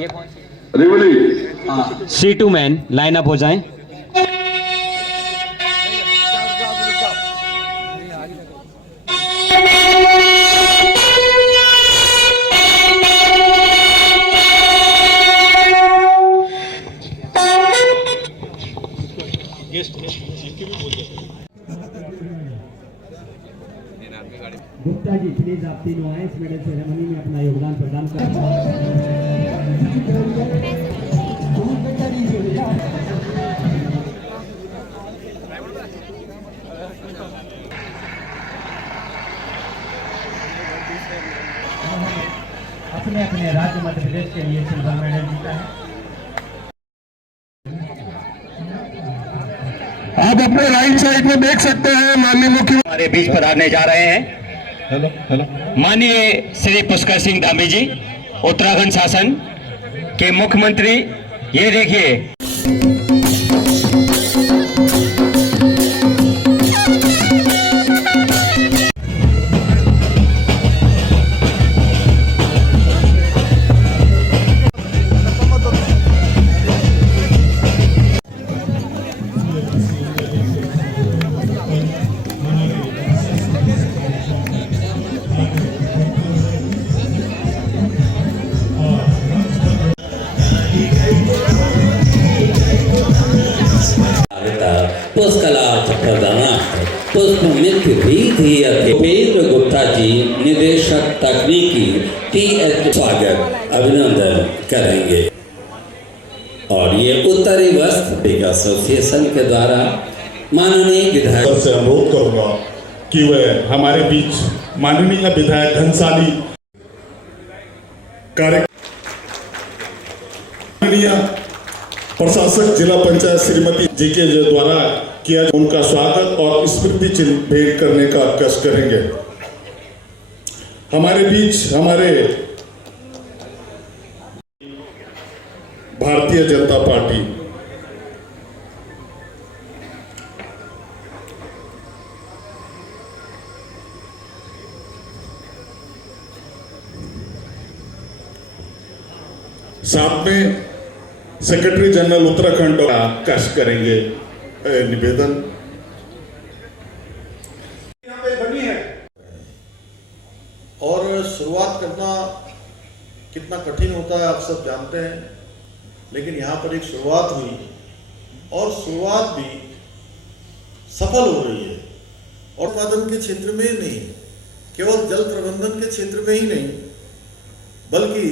ये कौन सी C2 man line up हो जाएं। गुप्ता जी प्लीज आप तीनों आए इस मेडल सेरेमनी में अपना योगदान प्रदान करें। अपने अपने राज्य मध्य प्रदेश के लिए सिल्वर मेडल जीता है। आप अपने राइट साइड में देख सकते हैं माननीय मुख्यमंत्री हमारे बीच पधारने जा रहे हैं। माननीय श्री पुष्कर सिंह धामी जी, उत्तराखंड शासन के मुख्यमंत्री। ये देखिए पुष्कला पुष्पमित्र उपेंद्र गुप्ता जी निदेशक तकनीकी TH स्वागत अभिनंदन करेंगे। और ये उत्तरी वस्त्र एसोसिएशन के द्वारा माननीय विधायक से अनुरोध करूंगा कि वह हमारे बीच माननीय विधायक घनसाली प्रशासक जिला पंचायत श्रीमती जी के द्वारा किया उनका स्वागत और स्मृति चिन्ह भेंट करने का कष्ट करेंगे। हमारे बीच हमारे भारतीय जनता पार्टी साथ में सेक्रेटरी जनरल उत्तराखंड का कष्ट करेंगे। निवेदन यहाँ पे बनी है और शुरुआत करना कितना कठिन होता है आप सब जानते हैं, लेकिन यहाँ पर एक शुरुआत हुई और शुरुआत भी सफल हो रही है। और उत्पादन के क्षेत्र में ही नहीं, केवल जल प्रबंधन के क्षेत्र में ही नहीं, बल्कि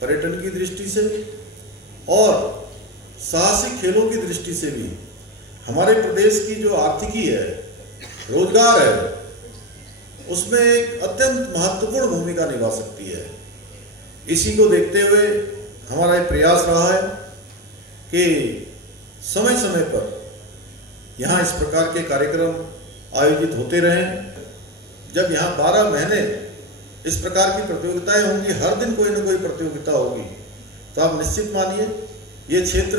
पर्यटन की दृष्टि से और साहसिक खेलों की दृष्टि से भी हमारे प्रदेश की जो आर्थिकी है, रोजगार है, उसमें एक अत्यंत महत्वपूर्ण भूमिका निभा सकती है। इसी को देखते हुए हमारा एक प्रयास रहा है कि समय समय पर यहाँ इस प्रकार के कार्यक्रम आयोजित होते रहें। जब यहाँ 12 महीने इस प्रकार की प्रतियोगिताएं होंगी, हर दिन कोई न कोई प्रतियोगिता होगी, तो आप निश्चित मानिए ये क्षेत्र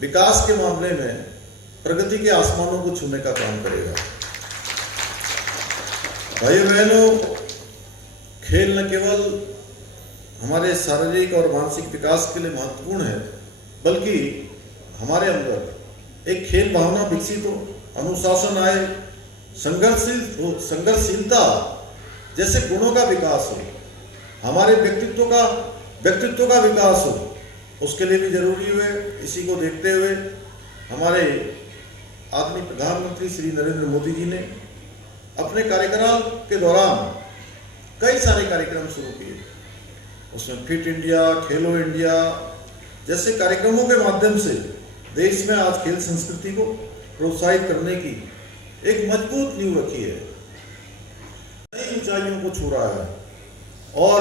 विकास के मामले में प्रगति के आसमानों को छूने का काम करेगा। भाइयों बहनों, खेल न केवल हमारे शारीरिक और मानसिक विकास के लिए महत्वपूर्ण है, बल्कि हमारे अंदर एक खेल भावना विकसित हो, अनुशासन आए, संघर्षशीलता जैसे गुणों का विकास हो, हमारे व्यक्तित्व का विकास हो, उसके लिए भी जरूरी हुए। इसी को देखते हुए हमारे आदरणीय प्रधानमंत्री श्री नरेंद्र मोदी जी ने अपने कार्यकाल के दौरान कई सारे कार्यक्रम शुरू किए। उसमें फिट इंडिया, खेलो इंडिया जैसे कार्यक्रमों के माध्यम से देश में आज खेल संस्कृति को प्रोत्साहित करने की एक मजबूत नींव रखी है, नई ऊंचाइयों को छू रहा है और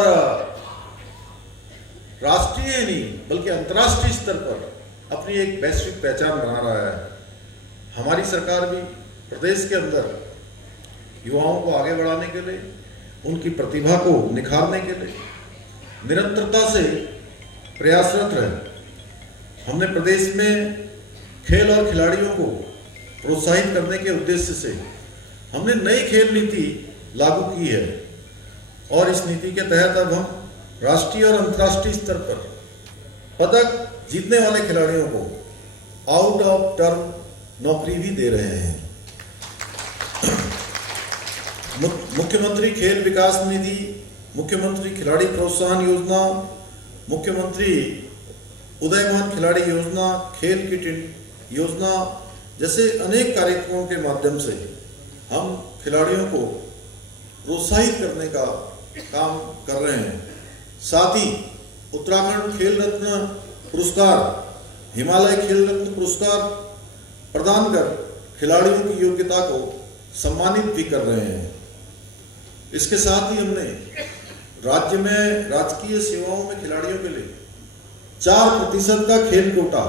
राष्ट्रीय नहीं बल्कि अंतर्राष्ट्रीय स्तर पर अपनी एक वैश्विक पहचान बना रहा है। हमारी सरकार भी प्रदेश के अंदर युवाओं को आगे बढ़ाने के लिए, उनकी प्रतिभा को निखारने के लिए निरंतरता से प्रयासरत रहे। हमने प्रदेश में खेल और खिलाड़ियों को प्रोत्साहित करने के उद्देश्य से हमने नई खेल नीति लागू की है और इस नीति के तहत अब हम राष्ट्रीय और अंतर्राष्ट्रीय स्तर पर पदक जीतने वाले खिलाड़ियों को आउट ऑफ टर्म नौकरी भी दे रहे हैं। मुख्यमंत्री खेल विकास निधि, मुख्यमंत्री खिलाड़ी प्रोत्साहन योजना, मुख्यमंत्री उदयमान खिलाड़ी योजना, खेल किट योजना जैसे अनेक कार्यक्रमों के माध्यम से हम खिलाड़ियों को प्रोत्साहित करने का काम कर रहे हैं। साथ ही उत्तराखंड खेल रत्न पुरस्कार, हिमालय खेल रत्न पुरस्कार प्रदान कर खिलाड़ियों की योग्यता को सम्मानित भी कर रहे हैं। इसके साथ ही हमने राज्य में राजकीय सेवाओं में खिलाड़ियों के लिए 4% का खेल कोटा,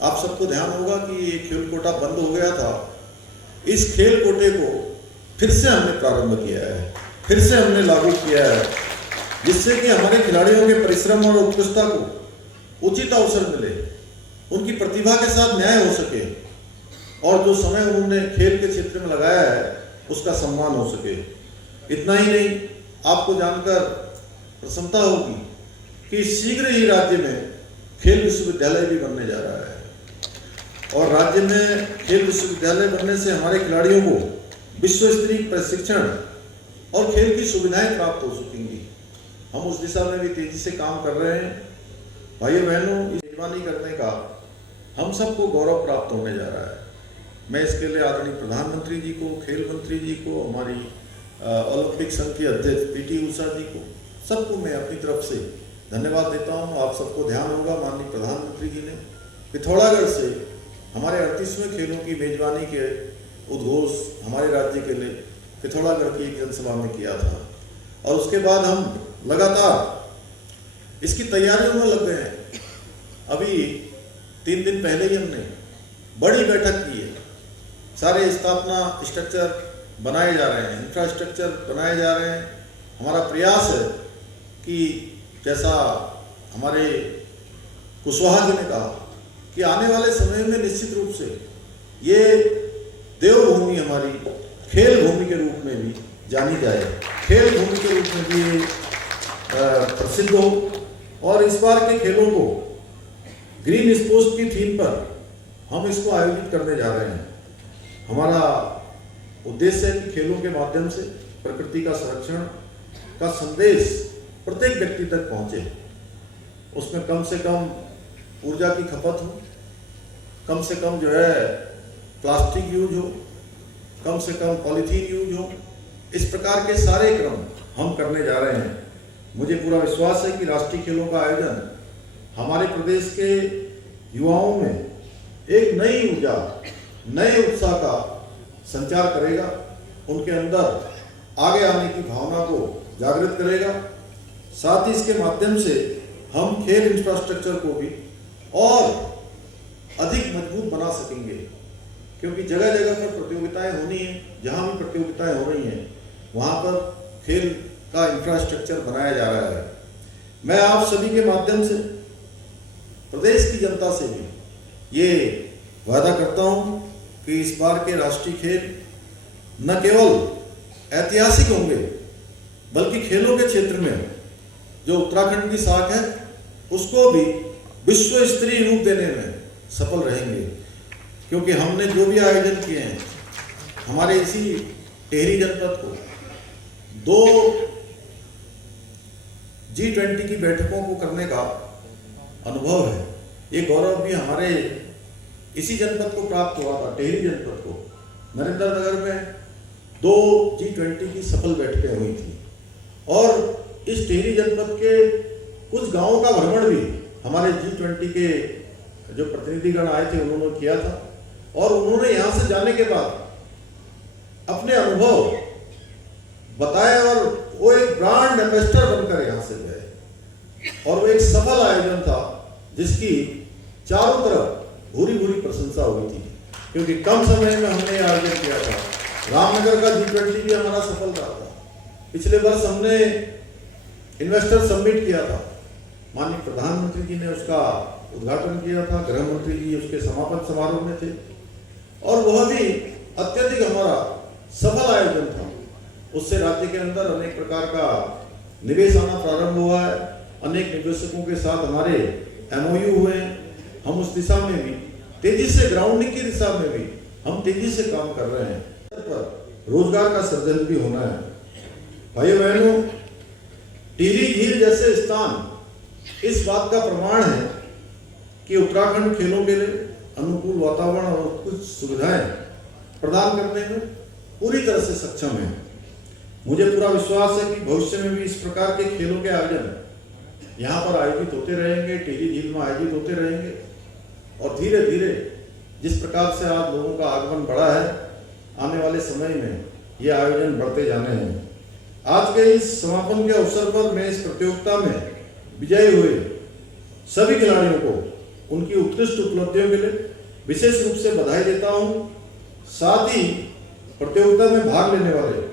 आप सबको ध्यान होगा कि ये खेल कोटा बंद हो गया था, इस खेल कोटे को फिर से हमने प्रारंभ किया है, फिर से हमने लागू किया है, जिससे कि हमारे खिलाड़ियों के परिश्रम और उत्कृष्टता को उचित अवसर मिले, उनकी प्रतिभा के साथ न्याय हो सके और जो समय उन्होंने खेल के क्षेत्र में लगाया है उसका सम्मान हो सके। इतना ही नहीं, आपको जानकर प्रसन्नता होगी कि शीघ्र ही राज्य में खेल विश्वविद्यालय भी बनने जा रहा है और राज्य में खेल विश्वविद्यालय बनने से हमारे खिलाड़ियों को विश्व स्तरीय प्रशिक्षण और खेल की सुविधाएं प्राप्त हो सकेंगी। हम उस दिशा में भी तेजी से काम कर रहे हैं। भाइयों बहनों, इस मेजबानी करने का हम सबको गौरव प्राप्त होने जा रहा है। मैं इसके लिए आदरणीय प्रधानमंत्री जी को, खेल मंत्री जी को, हमारी ओलंपिक संघ की अध्यक्ष पीटी उषा जी को, सबको मैं अपनी तरफ से धन्यवाद देता हूं। आप सबको ध्यान होगा, माननीय प्रधानमंत्री जी ने पिथौरागढ़ से हमारे 38वें खेलों की मेजबानी के उद्घोष हमारे राज्य के लिए पिथौरागढ़ की एक जनसभा में किया था और उसके बाद हम लगातार इसकी तैयारियों में लग गए हैं। अभी 3 दिन पहले ही हमने बड़ी बैठक की है। सारे स्थापना स्ट्रक्चर बनाए जा रहे हैं, इंफ्रास्ट्रक्चर बनाए जा रहे हैं। हमारा प्रयास है कि जैसा हमारे कुशवाहा जी ने कहा कि आने वाले समय में निश्चित रूप से ये देवभूमि हमारी खेल भूमि के रूप में भी जानी जाए, खेल भूमि के रूप में भी प्रसिद्ध हो। और इस बार के खेलों को ग्रीन स्पोर्ट्स की थीम पर हम इसको आयोजित करने जा रहे हैं। हमारा उद्देश्य है कि खेलों के माध्यम से प्रकृति का संरक्षण का संदेश प्रत्येक व्यक्ति तक पहुंचे, उसमें कम से कम ऊर्जा की खपत हो, कम से कम जो है प्लास्टिक यूज हो, कम से कम पॉलीथीन यूज हो। इस प्रकार के सारे क्रम हम करने जा रहे हैं। मुझे पूरा विश्वास है कि राष्ट्रीय खेलों का आयोजन हमारे प्रदेश के युवाओं में एक नई ऊर्जा, नए उत्साह का संचार करेगा, उनके अंदर आगे आने की भावना को जागृत करेगा। साथ ही इसके माध्यम से हम खेल इंफ्रास्ट्रक्चर को भी और अधिक मजबूत बना सकेंगे, क्योंकि जगह जगह पर प्रतियोगिताएं होनी है। जहां भी प्रतियोगिताएं हो रही हैं वहां पर खेल का इंफ्रास्ट्रक्चर बनाया जा रहा है। मैं आप सभी के माध्यम से प्रदेश की जनता से भी ये वादा करता हूं कि इस बार के राष्ट्रीय खेल न केवल ऐतिहासिक होंगे बल्कि खेलों के क्षेत्र में जो उत्तराखंड की साख है उसको भी विश्व स्तरीय रूप देने में सफल रहेंगे। क्योंकि हमने जो भी आयोजन किए हैं हमारे इसी टिहरी जनपद को 2 G20 की बैठकों को करने का अनुभव है। ये गौरव भी हमारे इसी जनपद को प्राप्त हुआ था। टिहरी जनपद को नरेंद्र नगर में 2 G20 की सफल बैठकें हुई थी और इस टिहरी जनपद के कुछ गांवों का भ्रमण भी हमारे G20 के जो प्रतिनिधिगण आए थे उन्होंने किया था और उन्होंने यहाँ से जाने के बाद अपने अनुभव बताए और वो एक ब्रांड एम्बेसडर बनकर यहाँ से गए और वो एक सफल आयोजन था जिसकी चारों तरफ भूरी भूरी प्रशंसा हुई थी, क्योंकि कम समय में हमने आयोजन किया था। रामनगर का G20 भी हमारा सफल रहा था। पिछले वर्ष हमने इन्वेस्टर समिट किया था, माननीय प्रधानमंत्री जी ने उसका उद्घाटन किया था, गृह मंत्री जी उसके समापन समारोह में थे और वह भी अत्यधिक हमारा सफल आयोजन था। उससे राज्य के अंदर अनेक प्रकार का निवेश आना प्रारंभ हुआ है अनेक निवेशकों के साथ हमारे MOU हुए हैं। हम उस दिशा में भी तेजी से, ग्राउंडिंग की दिशा में भी हम तेजी से काम कर रहे हैं। पर रोजगार का सृजन भी होना है। भाइयों बहनों, टिहरी झील जैसे स्थान इस बात का प्रमाण है कि उत्तराखंड खेलों के लिए अनुकूल वातावरण और कुछ सुविधाएं प्रदान करने में पूरी तरह से सक्षम है। मुझे पूरा विश्वास है कि भविष्य में भी इस प्रकार के खेलों के आयोजन यहाँ पर आयोजित होते रहेंगे, टिहरी झील में आयोजित होते रहेंगे और धीरे धीरे जिस प्रकार से आज लोगों का आगमन बढ़ा है, आने वाले समय में ये आयोजन बढ़ते जाने हैं। आज के इस समापन के अवसर पर मैं इस प्रतियोगिता में विजयी हुए सभी खिलाड़ियों को उनकी उत्कृष्ट उपलब्धियों के लिए विशेष रूप से बधाई देता हूं। साथ ही प्रतियोगिता में भाग लेने वाले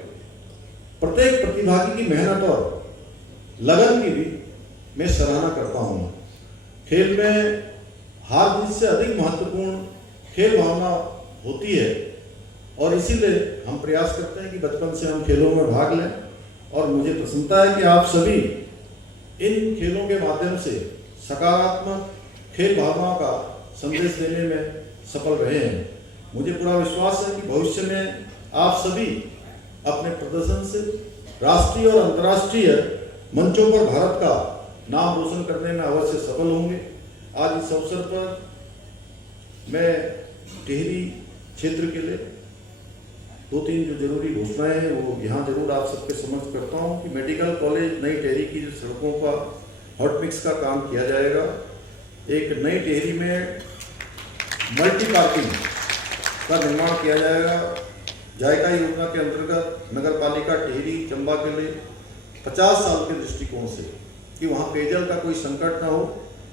प्रत्येक प्रतिभागी की मेहनत और लगन की भी मैं सराहना करता हूं। खेल में हार जीत से अधिक महत्वपूर्ण खेल भावना होती है और इसीलिए हम प्रयास करते हैं कि बचपन से हम खेलों में भाग लें और मुझे प्रसन्नता है कि आप सभी इन खेलों के माध्यम से सकारात्मक खेल भावनाओं का संदेश देने में सफल रहे हैं। मुझे पूरा विश्वास है कि भविष्य में आप सभी अपने प्रदर्शन से राष्ट्रीय और अंतर्राष्ट्रीय मंचों पर भारत का नाम रोशन करने में अवश्य सफल होंगे। आज इस अवसर पर मैं टिहरी क्षेत्र के लिए 2-3 जो जरूरी घोषणाएं हैं वो यहाँ जरूर आप सबके समक्ष करता हूँ कि मेडिकल कॉलेज नई टिहरी की सड़कों का हॉट मिक्स का काम किया जाएगा। एक नई टिहरी में मल्टी पार्किंग का निर्माण किया जाएगा। जायका योजना के अंतर्गत नगर पालिका टिहरी चंबा के लिए 50 साल के दृष्टिकोण से कि वहाँ पेयजल का कोई संकट न हो,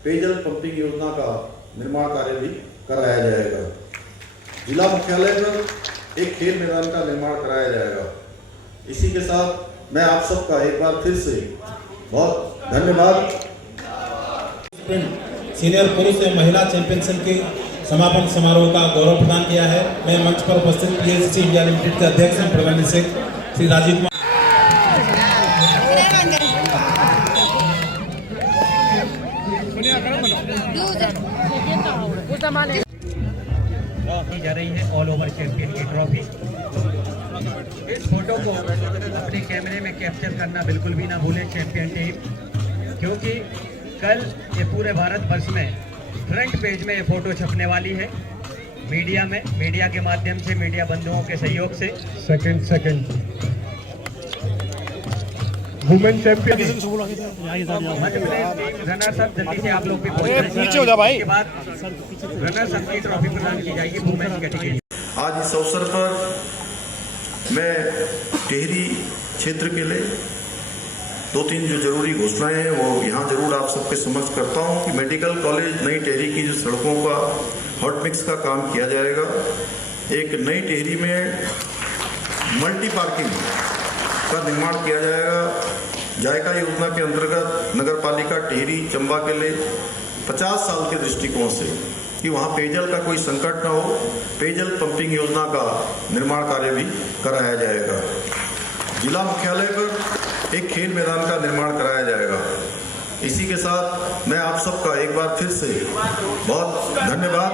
पेयजल पंपिंग योजना का निर्माण कार्य भी कराया जाएगा। जिला मुख्यालय पर एक खेल मैदान का निर्माण कराया जाएगा। इसी के साथ मैं आप सबका एक बार फिर से बहुत धन्यवाद। सीनियर पुरुष एवं महिला चैंपियनशिप के समापन समारोह का गौरव प्रदान किया है। मैं मंच पर उपस्थित PLCC इंडिया लिमिटेड के अध्यक्ष एवं प्रबंध निदेशक श्री राजीव कुमार जा रही है ऑल ओवर चैंपियन की ट्रॉफी। इस फोटो को अपने कैमरे में कैप्चर करना बिल्कुल भी ना भूलें चैंपियन टीम, क्योंकि कल ये पूरे भारत वर्ष में फ्रंट पेज में ये फोटो छपने वाली है मीडिया में, मीडिया के माध्यम से, मीडिया बंधुओं के सहयोग से। Second women champion runners up, जल्दी से आप लोग भी नीचे हो जा भाई। के बाद रनर्स अप की ट्रॉफी प्रदान की जाएगी वुमेन कैटेगरी। आज इस अवसर पर मैं टिहरी क्षेत्र के लिए 2-3 जो जरूरी घोषणाएं हैं वो यहाँ जरूर आप सबके समक्ष करता हूँ कि मेडिकल कॉलेज नई टिहरी की जो सड़कों का हॉट मिक्स का काम किया जाएगा। एक नई टिहरी में मल्टी पार्किंग का निर्माण किया जाएगा। जायका योजना के अंतर्गत नगर पालिका टिहरी चंबा के लिए 50 साल के दृष्टिकोण से कि वहाँ पेयजल का कोई संकट न हो, पेयजल पंपिंग योजना का निर्माण कार्य भी कराया जाएगा। जिला मुख्यालय पर एक खेल मैदान का निर्माण कराया जाएगा। इसी के साथ मैं आप सबका एक बार फिर से बहुत धन्यवाद,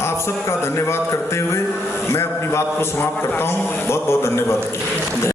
आप सबका धन्यवाद करते हुए मैं अपनी बात को समाप्त करता हूँ। बहुत बहुत धन्यवाद।